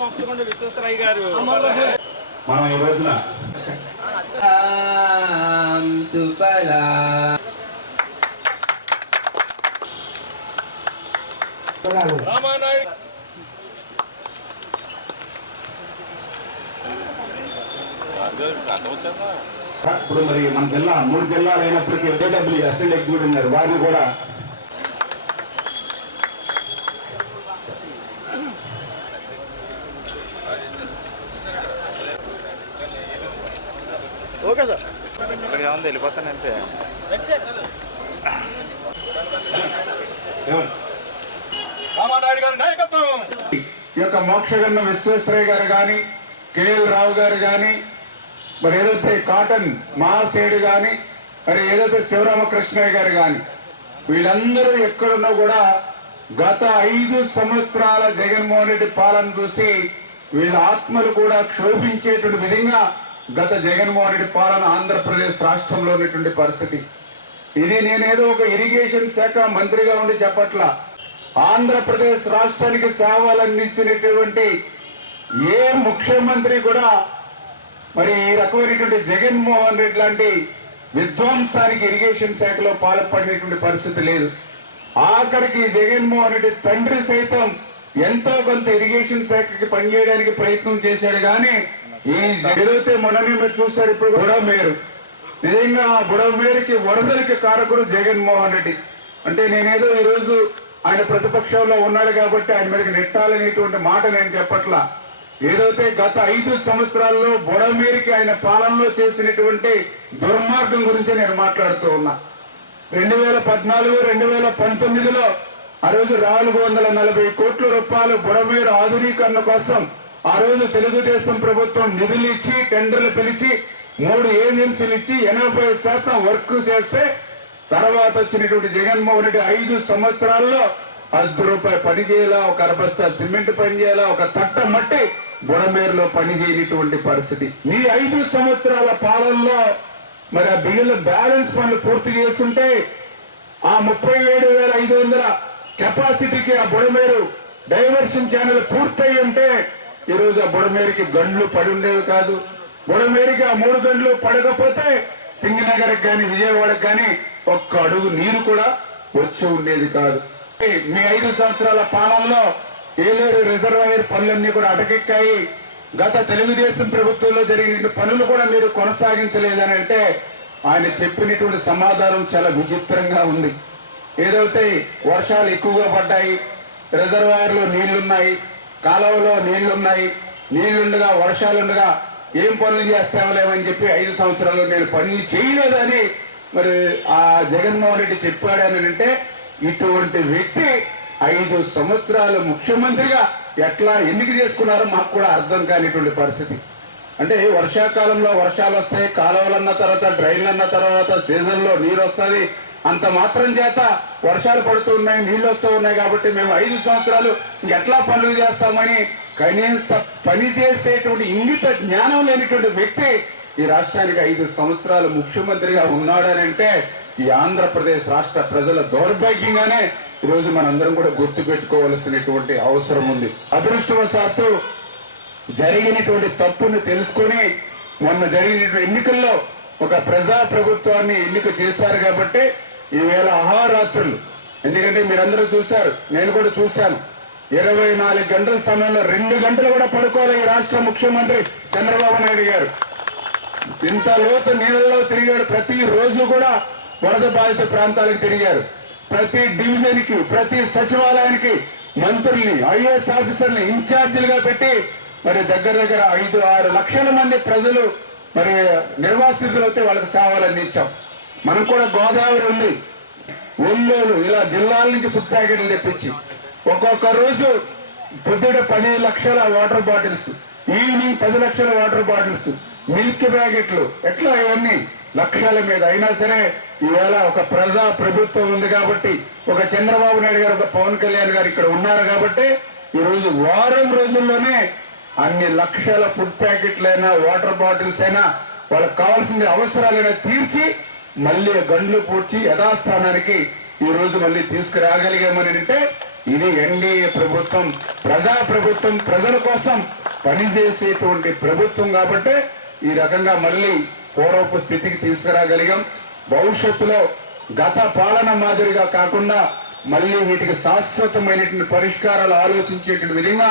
మోక్షగంధ విశ్వేశ్వరయ్య గారు. మనం ఈ రోజున రామానాయుడు. ఇప్పుడు మరి మన జిల్లా మూడు జిల్లాలు అయినప్పటికీ ఏడబ్ల్యూ అసిస్టెంట్ ఎగ్జిక్యూటివ్ ఉన్నారు. వారిని కూడా ఓకే సార్. ఇక్కడ ఏముంది? వెళ్ళిపోతానంటే రామానాయుడు గారి నాయకత్వం. ఈ యొక్క మోక్షగన్న విశ్వేశ్వరయ్య గారు కానీ కేఎల్ రావు గారు కానీ మరి ఏదైతే కాటన్ మహాసేడు కానీ మరి ఏదైతే శివరామకృష్ణయ్య గారు కానీ వీళ్ళందరూ ఎక్కడున్నా కూడా గత ఐదు సంవత్సరాల జగన్మోహన్ రెడ్డి పాలన చూసి వీళ్ళ ఆత్మలు కూడా క్షోభించేటువంటి విధంగా గత జగన్మోహన్ రెడ్డి పాలన ఆంధ్రప్రదేశ్ రాష్ట్రంలో ఉన్నటువంటి పరిస్థితి. ఇది నేనేదో ఒక ఇరిగేషన్ శాఖ మంత్రిగా ఉండి చెప్పట్ల. ఆంధ్రప్రదేశ్ రాష్ట్రానికి సేవలు అందించినటువంటి ఏ ముఖ్యమంత్రి కూడా మరి ఈ రకమైనటువంటి జగన్మోహన్ రెడ్డి లాంటి విధ్వంసానికి ఇరిగేషన్ శాఖలో పాల్పడినటువంటి పరిస్థితి లేదు. ఆఖరికి జగన్మోహన్ రెడ్డి తండ్రి సైతం ఎంతో కొంత ఇరిగేషన్ శాఖకి పనిచేయడానికి ప్రయత్నం చేశాడు కానీ ఈ ఏదైతే మొన్ననే మీరు చూస్తారు ఇప్పుడు బుడమేరు నిజంగా ఆ బుడమేరుకి వరదలకి కారకుడు జగన్మోహన్ రెడ్డి. అంటే నేనేదో ఈరోజు ఆయన ప్రతిపక్షంలో ఉన్నాడు కాబట్టి ఆయన మీదకి నెట్టాలనేటువంటి మాట నేను చెప్పట్లా. ఏదైతే గత ఐదు సంవత్సరాల్లో బుడమేరికి ఆయన పాలనలో చేసినటువంటి దుర్మార్గం గురించి నేను మాట్లాడుతూ ఉన్నా. రెండు వేల పద్నాలుగు రెండు వేల పంతొమ్మిదిలో ఆ రోజు నాలుగు వందల నలభై కోట్ల రూపాయలు బుడమేరు ఆధునీకరణ కోసం ఆ రోజు తెలుగుదేశం ప్రభుత్వం నిధులు ఇచ్చి టెండర్లు పిలిచి మూడు ఏజెన్సీలు ఇచ్చి ఎనభై శాతం వర్క్ చేస్తే తర్వాత వచ్చినటువంటి జగన్మోహన్ రెడ్డి ఐదు సంవత్సరాల్లో అర్ధ రూపాయి పని చేయాలా ఒక అరబస్తా సిమెంట్ పని చేయాలా ఒక తట్ట మట్టి బుడమేరులో పని చేయనటువంటి పరిస్థితి. ఈ ఐదు సంవత్సరాల పాలనలో మరి ఆ బియ్యంలో బ్యాలెన్స్ పనులు పూర్తి చేస్తుంటే ఆ ముప్పై ఏడు వేల ఐదు వందల కెపాసిటీకి ఆ బుడమేరు డైవర్షన్ ఛానల్ పూర్తయి ఉంటే ఈరోజు ఆ బుడమేరికి గండ్లు పడి ఉండేవి కాదు. బుడమేరికి ఆ మూడు గంటలు పడకపోతే సింగనగర్కి కానీ విజయవాడకి కానీ ఒక్క అడుగు నీరు కూడా వచ్చి ఉండేది కాదు. మీ ఐదు సంవత్సరాల పాలనలో ఏలేరు రిజర్వాయర్ పనులన్నీ కూడా అటకెక్కాయి. గత తెలుగుదేశం ప్రభుత్వంలో జరిగిన పనులు కూడా మీరు కొనసాగించలేదని అంటే ఆయన చెప్పినటువంటి సమాధానం చాలా విచిత్రంగా ఉంది. ఏదైతే వర్షాలు ఎక్కువగా పడ్డాయి రిజర్వాయర్లో నీళ్ళున్నాయి కాలువలో నీళ్ళున్నాయి. నీళ్ళుండగా వర్షాలుండగా ఏం పనులు చేస్తామలేమని చెప్పి ఐదు సంవత్సరాలు నేను పనులు చేయలేదని మరి ఆ జగన్మోహన్ రెడ్డి చెప్పాడని అంటే ఇటువంటి వ్యక్తి ఐదు సంవత్సరాలు ముఖ్యమంత్రిగా ఎట్లా ఎన్నిక చేసుకున్నారో మాకు కూడా అర్థం కానిటువంటి పరిస్థితి. అంటే వర్షాకాలంలో వర్షాలు వస్తాయి కాలువలు అన్న తర్వాత డ్రైన్లు అన్న తర్వాత సీజన్లో నీరు వస్తుంది అంత మాత్రం చేత వర్షాలు పడుతూ ఉన్నాయి నీళ్ళు వస్తూ ఉన్నాయి కాబట్టి మేము ఐదు సంవత్సరాలు ఎట్లా పనులు చేస్తామని కనీస పని చేసేటువంటి ఇంగిత జ్ఞానం లేనిటువంటి వ్యక్తి ఈ రాష్ట్రానికి ఐదు సంవత్సరాలు ముఖ్యమంత్రిగా ఉన్నాడని అంటే ఈ ఆంధ్రప్రదేశ్ రాష్ట్ర ప్రజల దౌర్భాగ్యంగానే ఈరోజు మనందరం కూడా గుర్తు పెట్టుకోవాల్సినటువంటి అవసరం ఉంది. అదృష్టవశాత్తు జరిగినటువంటి తప్పును తెలుసుకొని మొన్న జరిగినటువంటి ఎన్నికల్లో ఒక ప్రజా ప్రభుత్వాన్ని ఎన్నిక చేశారు కాబట్టి ఈవేళ అహోరాత్రులు. ఎందుకంటే మీరందరూ చూశారు నేను కూడా చూశాను. ఇరవై నాలుగు గంటల సమయంలో రెండు గంటలు కూడా పడుకోవాలి ఈ రాష్ట్ర ముఖ్యమంత్రి చంద్రబాబు నాయుడు గారు. ఇంత లోతు నీళ్ళలో తిరిగాడు ప్రతి రోజు కూడా వరద బాధిత ప్రాంతాలకు తిరిగారు. ప్రతి డివిజన్కి ప్రతి సచివాలయానికి మంత్రుల్ని ఐఏఎస్ ఆఫీసర్ని ఇన్ఛార్జీలుగా పెట్టి మరి దగ్గర దగ్గర ఐదు ఆరు లక్షల మంది ప్రజలు మరి నిర్వాసితులు అయితే వాళ్ళకి సేవలు అందించాం. మనకు కూడా గోదావరి ఉంది. ఒంగోలు ఇలా జిల్లాల నుంచి ఫుడ్ ప్యాకెట్లు తెప్పించి. ఒక్కొక్క రోజు పొద్దుట పది లక్షల వాటర్ బాటిల్స్ ఈవినింగ్ పది లక్షల వాటర్ బాటిల్స్ మిల్క్ ప్యాకెట్లు ఎట్లా ఇవన్నీ లక్షల మీద. అయినా సరే ఈవేళ ఒక ప్రజా ప్రభుత్వం ఉంది కాబట్టి ఒక చంద్రబాబు నాయుడు గారు ఒక పవన్ కళ్యాణ్ గారు ఇక్కడ ఉన్నారు కాబట్టి ఈరోజు వారం రోజుల్లోనే అన్ని లక్షల ఫుడ్ ప్యాకెట్లైనా వాటర్ బాటిల్స్ అయినా వాళ్ళకి కావాల్సిన అవసరాలైనా తీర్చి మళ్ళీ గండ్లు పూడ్చి యథాస్థానానికి ఈ రోజు మళ్ళీ తీసుకురాగలిగామని అంటే ఇది ఎన్డీఏ ప్రభుత్వం ప్రజా ప్రభుత్వం ప్రజల కోసం పనిచేసేటువంటి ప్రభుత్వం కాబట్టి ఈ రకంగా మళ్ళీ పూర్వపు స్థితికి తీసుకురాగలిగాం. భవిష్యత్తులో గత పాలన మాదిరిగా కాకుండా మళ్ళీ వీటికి శాశ్వతమైనటువంటి పరిష్కారాలు ఆలోచించేటువంటి విధంగా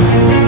Thank you.